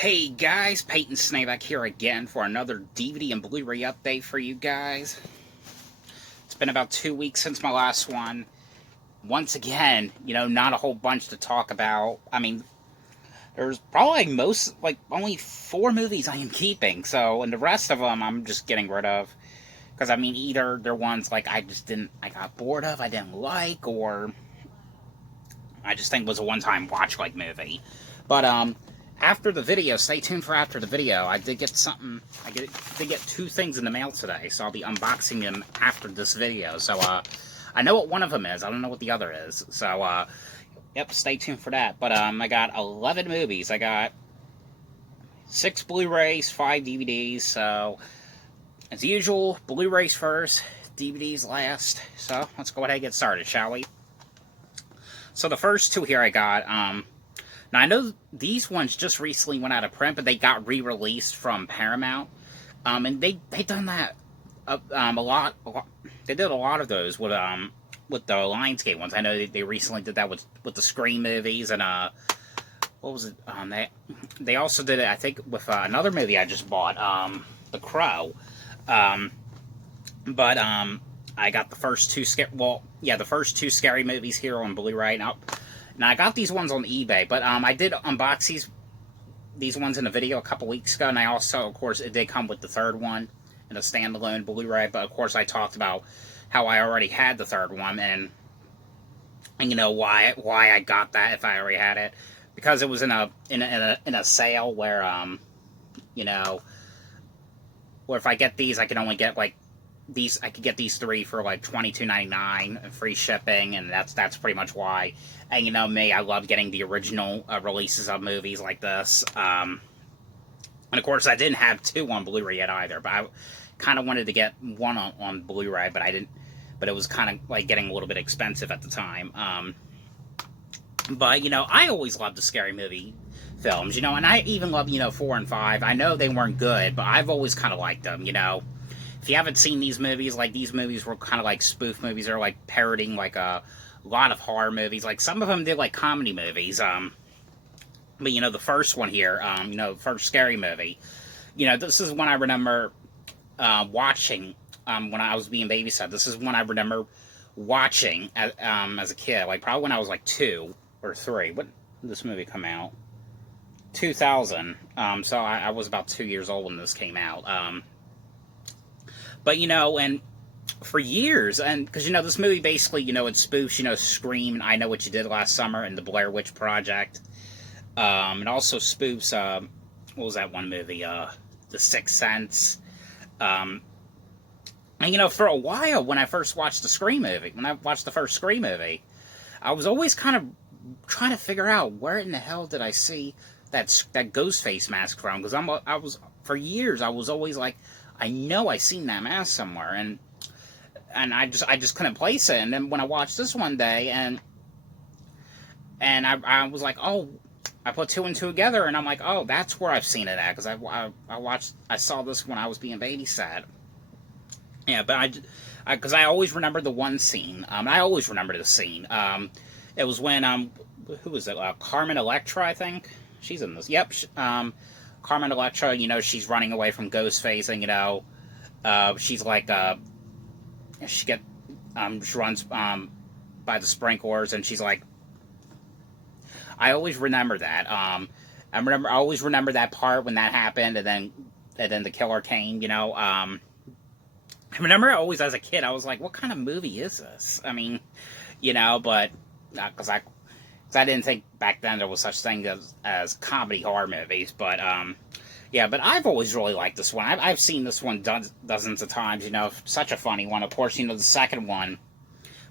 Hey guys, Peyton Snakeback here again for another DVD and Blu-ray update for you guys. It's been about 2 weeks since my last one. Once again, not a whole bunch to talk about. I mean, there's probably only 4 movies I am keeping, and the rest of them I'm just getting rid of. Because, either they're ones like I got bored of, I didn't like, or I just think was a one-time watch-like movie. But, after the video, stay tuned for after the video. I did get something, did get 2 things in the mail today, so I'll be unboxing them after this video. So, I know what one of them is, I don't know what the other is. So, yep, stay tuned for that. But, I got 11 movies. I got 6 Blu-rays, 5 DVDs, so, as usual, Blu-rays first, DVDs last. So, let's go ahead and get started, shall we? So, the first 2 here I got, now, I know these ones just recently went out of print, but they got re-released from Paramount. And they done that a lot. They did a lot of those with the Lionsgate ones. I know they recently did that with the Scream movies, and what was it? They also did it, I think, with another movie I just bought, The Crow. I got the first 2 the first 2 scary movies here on Blu-ray. Now, I got these ones on eBay, but I did unbox these ones in a video a couple weeks ago, and I also, of course, it did come with the third one in a standalone Blu-ray, but of course I talked about how I already had the third one, and why I got that if I already had it, because it was in a sale where where if I get these, I can only get these. I could get these 3 for $22.99 and free shipping, and that's pretty much why. And me, I love getting the original releases of movies like this. And of course, I didn't have 2 on Blu-ray yet either, but I kind of wanted to get 1 on Blu-ray, but I didn't. But it was kind of getting a little bit expensive at the time. But I always loved the scary movie films, and I even love 4 and 5. I know they weren't good, but I've always kind of liked them, If you haven't seen these movies, these movies were kind of like spoof movies, or parodying a lot of horror movies. Some of them did comedy movies. But the first one here, first scary movie, this is one I remember watching when I was being babysat. This is one I remember watching as a kid, probably when I was 2 or 3. When did this movie come out? 2000. So I was about 2 years old when this came out. But, and for years, and because, this movie basically, it spoofs, Scream and I Know What You Did Last Summer and the Blair Witch Project. It also spoofs, what was that one movie? The Sixth Sense. And, for a while, when I first watched the Scream movie, when I watched the first Scream movie, I was always kind of trying to figure out where in the hell did I see that Ghostface mask from? Because for years, I was always I know I seen that mask somewhere, and I just couldn't place it. And then when I watched this one day, and I was oh, I put 2 and 2 together, and I'm oh, that's where I've seen it at, because I saw this when I was being babysat. Yeah, but because I always remember the one scene. I always remember the scene. It was when who was it? Carmen Electra, I think. She's in this. Yep. Carmen Electra, she's running away from Ghostface, and she's she runs by the sprinklers, and she's I always remember that. I always remember that part when that happened, and then the killer came. I remember always as a kid, I was what kind of movie is this? But because I didn't think back then there was such thing as comedy horror movies, but yeah, but I've always really liked this one. I've seen this one dozens of times, such a funny one. Of course, the second one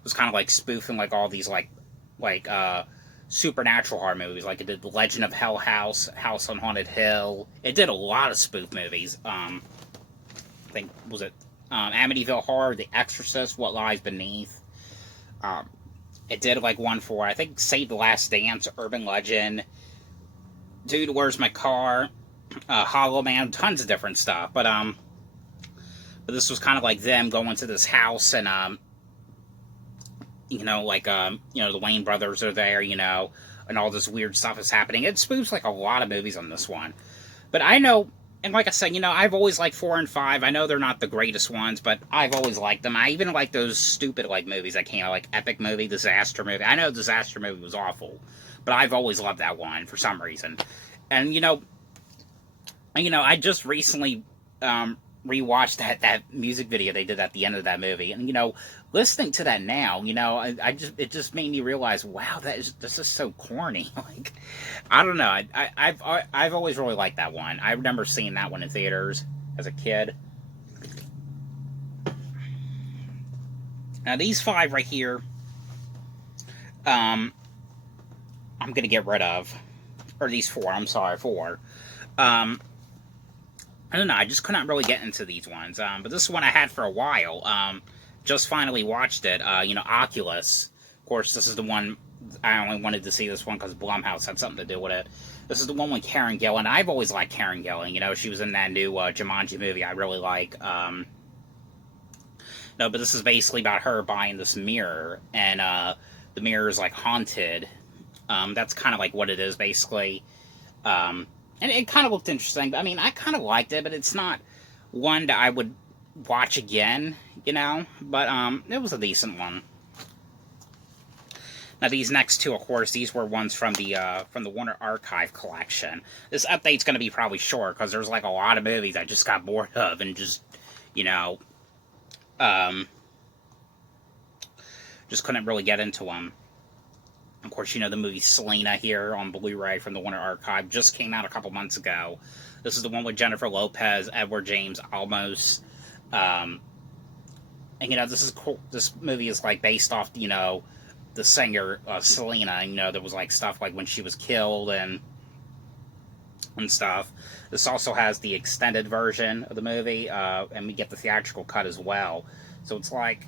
was kind of spoofing all these supernatural horror movies, it did The Legend of Hell House, House on Haunted Hill. It did a lot of spoof movies. I think, was it Amityville Horror, The Exorcist, What Lies Beneath. It did one for, I think, Save the Last Dance, Urban Legend, Dude, Where's My Car, Hollow Man, tons of different stuff. But this was kind of them going to this house, and the Wayne brothers are there, and all this weird stuff is happening. It spoofs a lot of movies on this one. But I know, and like I said, I've always liked 4 and 5. I know they're not the greatest ones, but I've always liked them. I even like those stupid, like, movies that came out, like Epic Movie, Disaster Movie. I know Disaster Movie was awful, but I've always loved that one for some reason. And, I just recently rewatched that music video they did at the end of that movie, and listening to that now, it just made me realize, wow, this is so corny. Like, I don't know, I've always really liked that one. I remember seeing that one in theaters as a kid. Now these 5 right here, I'm gonna get rid of, or these 4. I'm sorry, 4. I don't know, I just couldn't really get into these ones. But this is one I had for a while. Just finally watched it. OCULUS. Of course, this is the one, I only wanted to see this one because Blumhouse had something to do with it. This is the one with Karen Gillan. I've always liked Karen Gillan. She was in that new Jumanji movie I really like. No, but this is basically about her buying this mirror, and the mirror is, like, haunted. That's kind of like what it is, basically. And it kind of looked interesting. I mean, I kind of liked it, but it's not one that I would watch again, But it was a decent one. Now, these next 2, of course, these were ones from the Warner Archive collection. This update's going to be probably short, because there's, like, a lot of movies I just got bored of, and just, just couldn't really get into them. Of course, the movie Selena here on Blu-ray from the Warner Archive just came out a couple months ago. This is the one with Jennifer Lopez, Edward James Olmos. And, this is cool. This movie is, like, based off, the singer, Selena. And, there was, like, stuff like when she was killed and stuff. This also has the extended version of the movie, and we get the theatrical cut as well. So it's, like,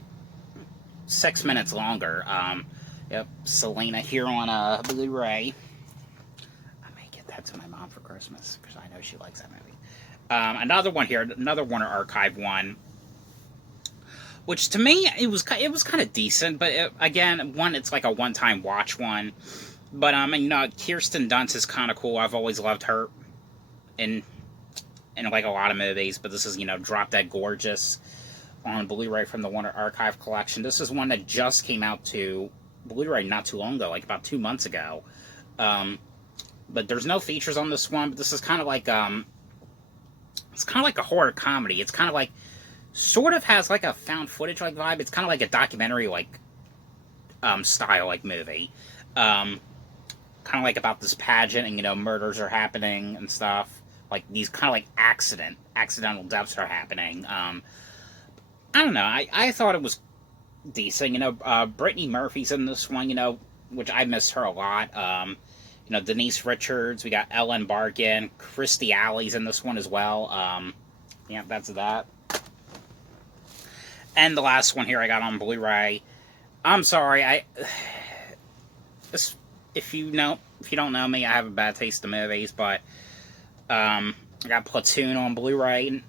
6 minutes longer. Yep, Selena here on Blu-ray. I may get that to my mom for Christmas, because I know she likes that movie. Another one here, another Warner Archive one, which to me, it was kind of decent, but again, it's like a one-time watch one. But, Kirsten Dunst is kind of cool. I've always loved her in like a lot of movies, but this is, Drop Dead Gorgeous on Blu-ray from the Warner Archive collection. This is one that just came out to Blu-ray not too long ago, like about 2 months ago. But there's no features on this one, but this is kind of like, it's kind of like a horror comedy. It's kind of like, sort of has like a found footage like vibe. It's kind of like a documentary like, style like movie. Kind of like about this pageant, and murders are happening and stuff. Like these kind of like accidental deaths are happening. I don't know, I thought it was decent. Brittany Murphy's in this one, which I miss her a lot. Denise Richards, we got Ellen Barkin, Kirstie Alley's in this one as well. Yeah, that's that. And the last one here I got on Blu-ray. I'm sorry, if you don't know me, I have a bad taste in movies, but I got Platoon on Blu-ray.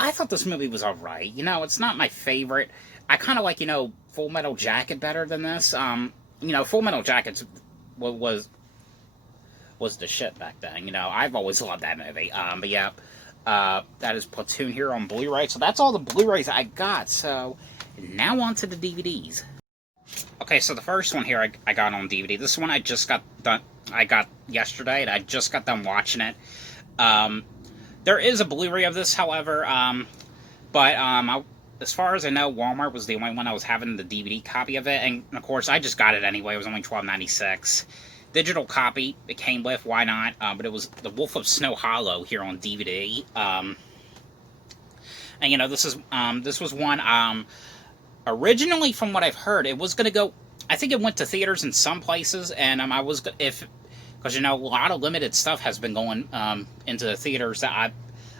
I thought this movie was alright. It's not my favorite. I kind of like, Full Metal Jacket better than this. Full Metal Jacket was the shit back then. I've always loved that movie. But yeah, that is Platoon here on Blu-ray. So that's all the Blu-rays I got. So now on to the DVDs. Okay, so the first one here I got on DVD. This one I just got done. I got yesterday, and I just got done watching it. There is a Blu-ray of this, however, as far as I know, Walmart was the only one that was having the DVD copy of it, and of course, I just got it anyway. It was only $12.96. Digital copy it came with, why not? But it was The Wolf of Snow Hollow here on DVD. And this was one. Originally, from what I've heard, it was going to go. I think it went to theaters in some places, and because a lot of limited stuff has been going into the theaters that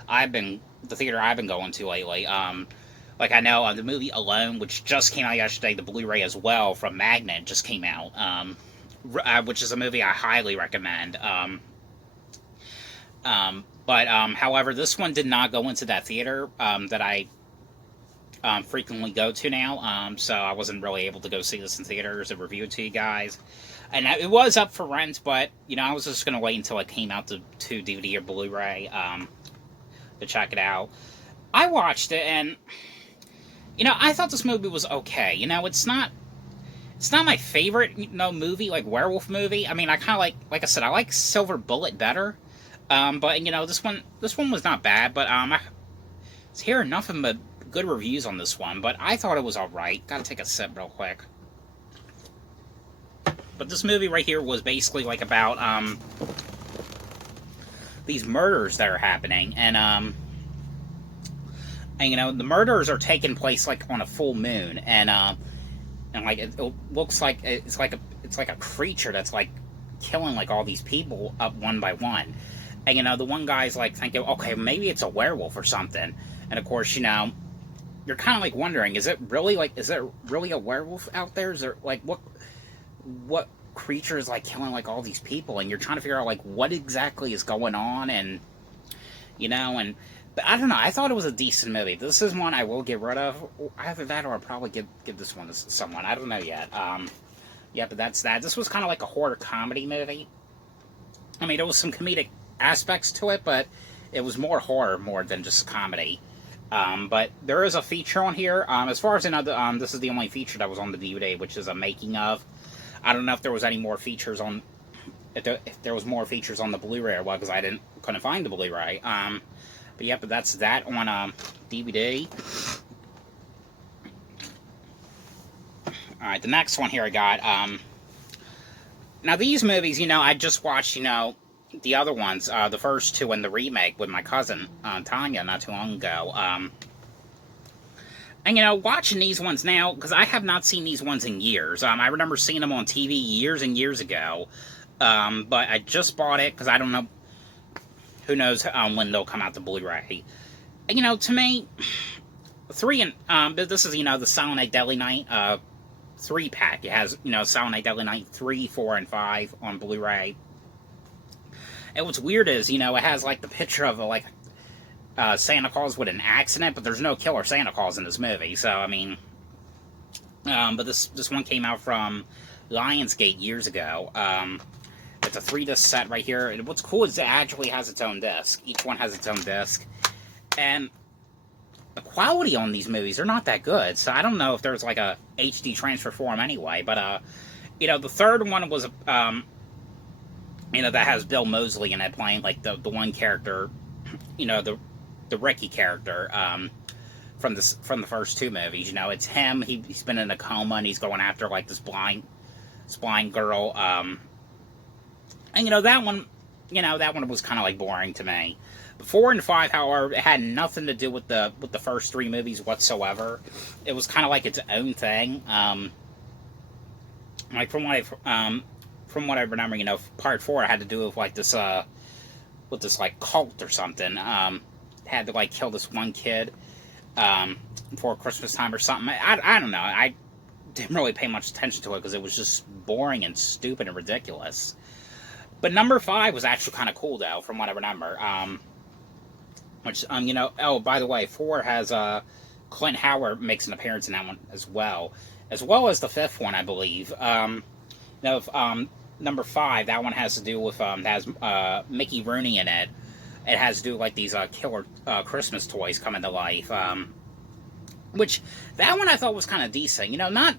the theater I've been going to lately. Like I know the movie Alone, which just came out yesterday, the Blu-ray as well from Magnet just came out, which is a movie I highly recommend. However, this one did not go into that theater that I frequently go to now, so I wasn't really able to go see this in theaters and review it to you guys. And it was up for rent, but, you know, I was just going to wait until it came out to DVD or Blu-ray to check it out. I watched it, and, you know, I thought this movie was okay. You know, it's not my favorite, you know, movie, like, werewolf movie. I mean, I kind of like I said, I like Silver Bullet better. But, you know, this one was not bad, but, I was hearing nothing but good reviews on this one, but I thought it was alright. Gotta take a sip real quick. But this movie right here was basically, like, about, these murders that are happening, and, you know, the murders are taking place, like, on a full moon, and like, it looks like, it's like a creature that's, like, killing, like, all these people up one by one. And, you know, the one guy's, like, thinking, okay, maybe it's a werewolf or something. And, of course, you know, you're kind of, like, wondering, is there really a werewolf out there? Is there, like, what creature is, like, killing, like, all these people? And you're trying to figure out, like, what exactly is going on, and, you know, and, but I don't know, I thought it was a decent movie. This is one I will get rid of. Either that, or I'll probably give this one to someone. I don't know yet. Yeah, but that's that. This was kind of like a horror comedy movie. I mean, there was some comedic aspects to it, but it was more horror more than just a comedy. But there is a feature on here. As far as I know, this is the only feature that was on the DVD, which is a making of. I don't know if there was any more features on, if there was more features on the Blu-ray or what, because I couldn't find the Blu-ray. But yeah, but that's that on DVD. Alright, the next one here I got, now these movies, you know, I just watched, you know, the other ones, the first two and the remake with my cousin, Tanya, not too long ago. And, you know, watching these ones now, because I have not seen these ones in years. I remember seeing them on TV years and years ago. But I just bought it, because I don't know, who knows when they'll come out to Blu-ray. And, you know, to me, this is, you know, the Silent Night Deadly Night, 3-pack. It has, you know, Silent Night Deadly Night 3, 4, and 5 on Blu-ray. And what's weird is, you know, it has, like, the picture of, like, Santa Claus with an accident, but there's no killer Santa Claus in this movie. So, I mean, but this one came out from Lionsgate years ago. It's a 3-disc set right here. And what's cool is it actually has its own disc. Each one has its own disc. And the quality on these movies are not that good. So I don't know if there's, like, a HD transfer for them anyway. But, you know, the third one was, you know, that has Bill Moseley in it playing, like, the one character, you know, the Ricky character, from the first two movies. You know, it's him, he's been in a coma, and he's going after, like, this blind girl, and, you know, that one was kind of, like, boring to me. But 4 and 5, however, it had nothing to do with the first 3 movies whatsoever. It was kind of like its own thing. Like, from what I remember, you know, part 4 had to do with, like, this, with this, like, cult or something. Had to, like, kill this one kid, before Christmas time or something. I don't know. I didn't really pay much attention to it, because it was just boring and stupid and ridiculous. But number 5 was actually kind of cool, though, from what I remember. Which, you know, oh, by the way, 4 has, Clint Howard makes an appearance in that one as well as the 5th one, I believe. Now, number 5, that one has to do with, has, Mickey Rooney in it. It has to do with, like, these, killer, Christmas toys coming to life. Which, that one I thought was kind of decent. You know, not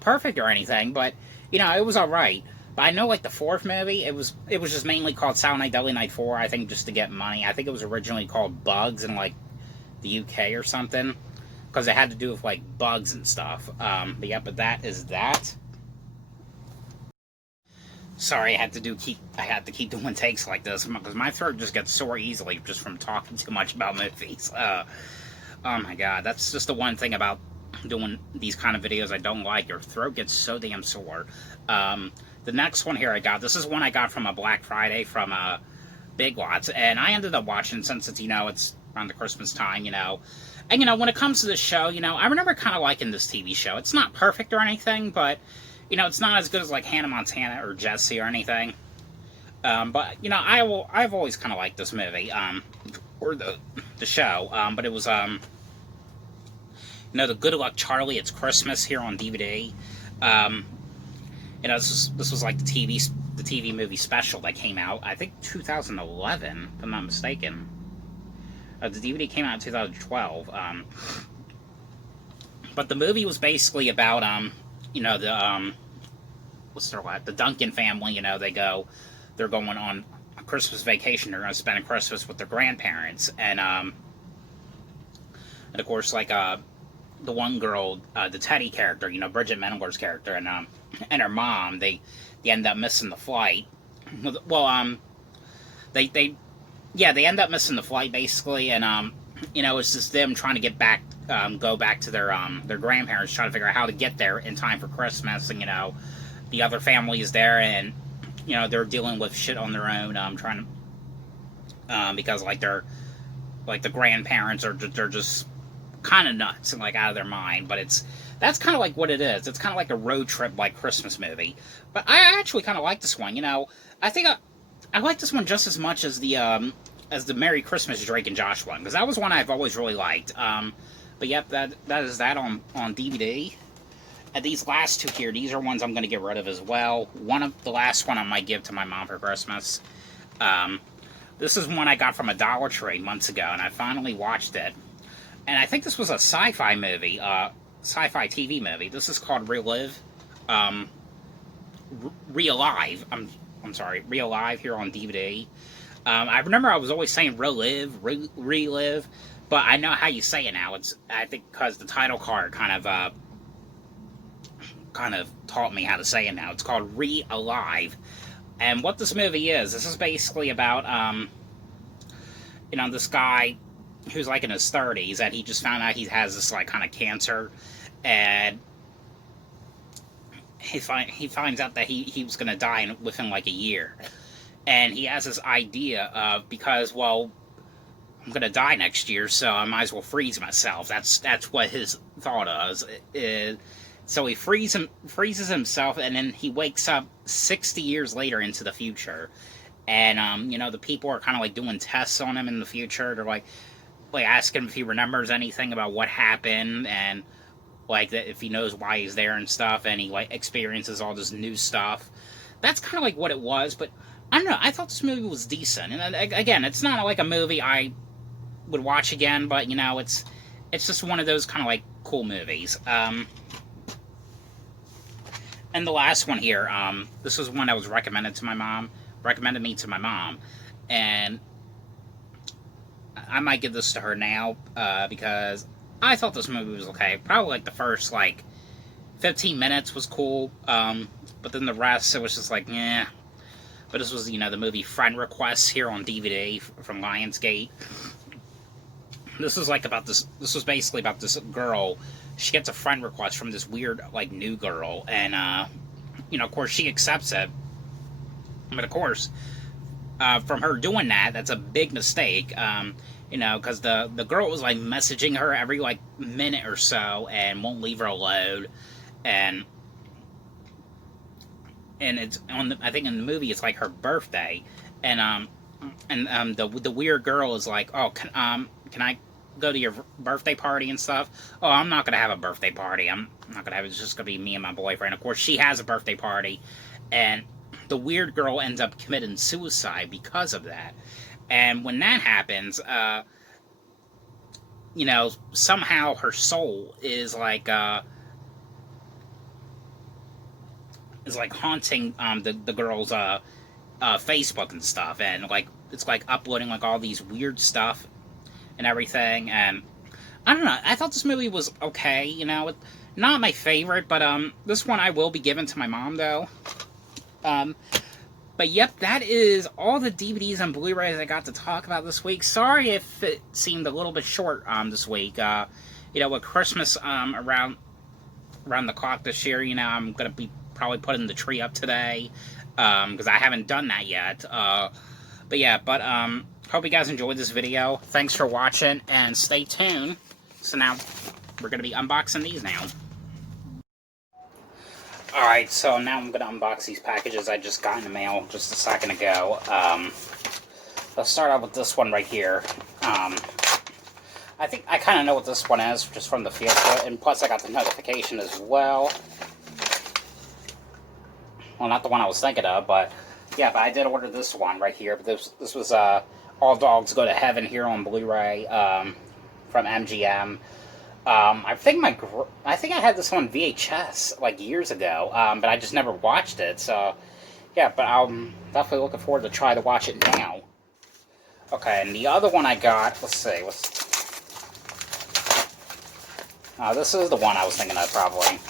perfect or anything, but, you know, it was alright. But I know, like, the 4th movie, it was just mainly called Silent Night Deadly Night 4, I think, just to get money. I think it was originally called Bugs in, like, the UK or something. Because it had to do with, like, bugs and stuff. But yeah, but that is that. Sorry, I had to keep doing takes like this, because my throat just gets sore easily just from talking too much about movies. Oh my god, that's just the one thing about doing these kind of videos I don't like. Your throat gets so damn sore. The next one here this is one I got from a Black Friday from Big Lots, and I ended up watching, since it's, you know, it's around the Christmas time, you know. And, you know, when it comes to this show, you know, I remember kind of liking this TV show. It's not perfect or anything, but, you know, it's not as good as, like, Hannah Montana or Jessie or anything. But, you know, I've always kind of liked this movie, or the show. But it was, you know, the Good Luck Charlie, It's Christmas here on DVD. You know, this was like the TV movie special that came out, I think 2011, if I'm not mistaken. The DVD came out in 2012. But the movie was basically about you know, the the Duncan family. You know, they're going on a Christmas vacation. They're going to spend Christmas with their grandparents, and of course, like the one girl, the Teddy character, you know, Bridget Mendler's character, and her mom, they end up missing the flight. Well, they end up missing the flight basically, and you know, it's just them trying to get back, go back to their grandparents, trying to figure out how to get there in time for Christmas, and you know, the other family is there, and you know, they're dealing with shit on their own, trying to, because like the grandparents they're just kind of nuts and like out of their mind, but that's kind of like what it is. It's kind of like a road trip like Christmas movie. But I actually kind of like this one. You know, I think I like this one just as much as the Merry Christmas Drake and Josh one, because that was one I've always really liked. But yep, that is that on DVD. And these last two here, these are ones I'm going to get rid of as well. The last one I might give to my mom for Christmas. This is one I got from a Dollar Tree months ago, and I finally watched it. And I think this was a sci-fi movie, sci-fi TV movie. This is called REALIVE. REALIVE. I'm sorry, REALIVE here on DVD. I remember I was always saying relive, but I know how you say it now. I think because the title card kind of taught me how to say it now. It's called REALIVE. And what this movie is, this is basically about you know, this guy who's like in his 30s, and he just found out he has this like kind of cancer, and he finds out that he was gonna die within like a year, and he has this idea of, because, well, I'm gonna die next year, so I might as well freeze myself. That's what his thought is. So he freezes himself, and then he wakes up 60 years later into the future, and you know, the people are kind of like doing tests on him in the future. They're like ask him if he remembers anything about what happened, and like that if he knows why he's there and stuff, and he like experiences all this new stuff. That's kind of like what it was, but I don't know, I thought this movie was decent. And again, it's not like a movie I would watch again, but you know, it's just one of those kind of like cool movies. And the last one here, this was one that was recommended me to my mom, and I might give this to her now, because I thought this movie was okay. Probably like the first like 15 minutes was cool, but then the rest, it was just like, yeah. But this was, you know, the movie Friend Requests here on DVD from Lionsgate. This was like about this was basically about this girl. She gets a friend request from this weird like new girl, and you know, of course she accepts it, but of course from her doing that, that's a big mistake. You know, because the girl was like messaging her every like minute or so and won't leave her alone, and it's on I think in the movie it's like her birthday, and the weird girl is like, oh, can I go to your birthday party and stuff? Oh, I'm not gonna have a birthday party. I'm not gonna have it. It's just gonna be me and my boyfriend. Of course, she has a birthday party, and the weird girl ends up committing suicide because of that. And when that happens, you know, somehow her soul is like haunting the girl's Facebook and stuff, and like it's like uploading like all these weird stuff and everything. And I don't know, I thought this movie was okay, you know, not my favorite, but this one I will be giving to my mom though. But yep, that is all the DVDs and Blu-rays I got to talk about this week. Sorry if it seemed a little bit short this week. You know, with Christmas around the clock this year, you know, I'm gonna be probably putting the tree up today, because I haven't done that yet. But yeah, hope you guys enjoyed this video. Thanks for watching, and stay tuned. So now we're gonna be unboxing these now. Alright, so now I'm going to unbox these packages I just got in the mail just a second ago. Let's start out with this one right here. I think I kind of know what this one is, just from the feel for it, and plus I got the notification as well. Well, not the one I was thinking of, but yeah, but I did order this one right here. But this was All Dogs Go to Heaven here on Blu-ray from MGM. I think I had this on VHS like years ago, but I just never watched it. So yeah, but I'm definitely looking forward to try to watch it now. Okay, and the other one I got, let's see, this is the one I was thinking of, probably.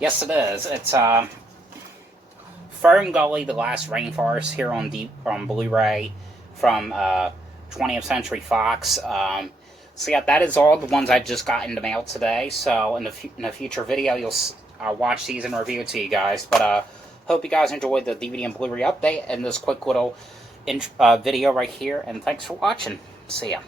Yes, it is. It's Fern Gully, The Last Rainforest here on Blu-ray from 20th Century Fox. So yeah, that is all the ones I just got in the mail today. So in a future video, I'll watch these and review it to you guys. But hope you guys enjoyed the DVD and Blu-ray update and this quick little video right here. And thanks for watching. See ya.